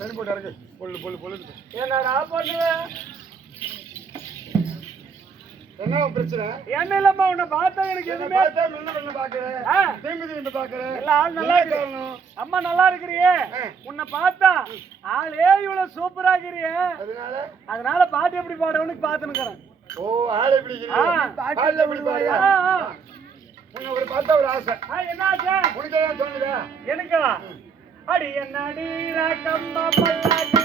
தண்ணி போட்டு இறக்கு. பொல்லு. என்னடா பண்ணுவேன்? என்ன பிரச்சனை? என்ன இல்லம்மா, உன்னை பார்த்தா எனக்கு எதுவுமே பாக்குறேன். திரும்பி பாக்குறேன். எல்லா ஆள் நல்லா இருக்கு. அம்மா நல்லா இருக்கிறியே. உன்னை பார்த்தா ஆளே இவ்வளவு சூப்பரா இருக்கிறியே. அதனால பாட்டு எப்படி பாடுறவனு பாத்துனுக்கிறேன். ஓ, ஆள் எப்படி பாட்டு எப்படி பாடுறியா? உன்னை ஒரு பார்த்தா ஒரு ஆசை. என்ன ஆசை? உனக்கு தோணுதா? எனக்கு அடி என்னடி கம்மா பல்லாக்கு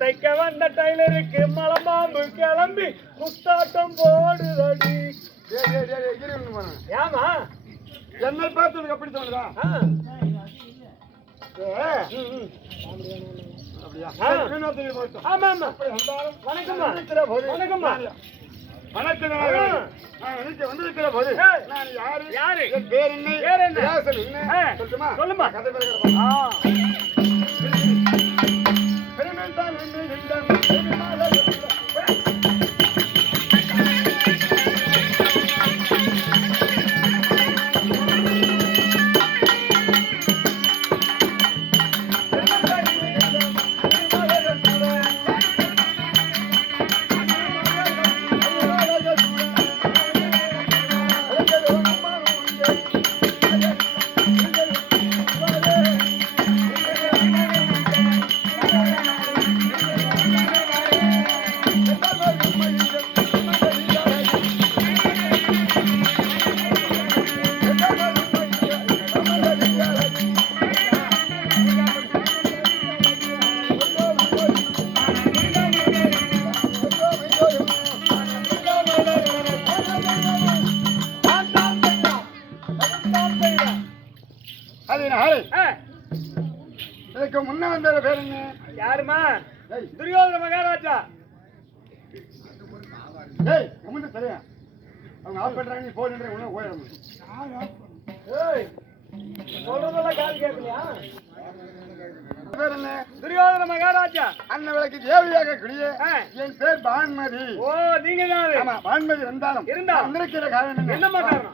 தைக்க வந்த டைலருக்கு மலமாம்பு கிளம்பி குத்தாட்டம் போடுதடி. ஏமா என்ன பார்த்ததுக்கு அப்படி தோணுதா? ஆமா ஆமா. வணக்கம்மா. வணக்கம்மா. வந்திருக்கிற போது நான் யாரு, என் பேர் என்ன, சொல்லுமா. இதுக்கு முன்ன வந்த பேர் என்ன? யாருமா? துரியோதன மகாராஜா. தெரியும் அவங்க ஆஃப் பண்றாங்க. நீ போன் சொல்றதெல்லாம் காது கேட்கலையா? பேர் என்ன? துரியோதன மகாராஜா. அண்ணவளுக்கு தேவியாக கூடிய என் பேர் பான்மதி. ஓ, நீங்க தான்? ஆமா, பான்மதி இருந்தாலும் வந்திருக்கிற காரணம் என்னமா காரணம்?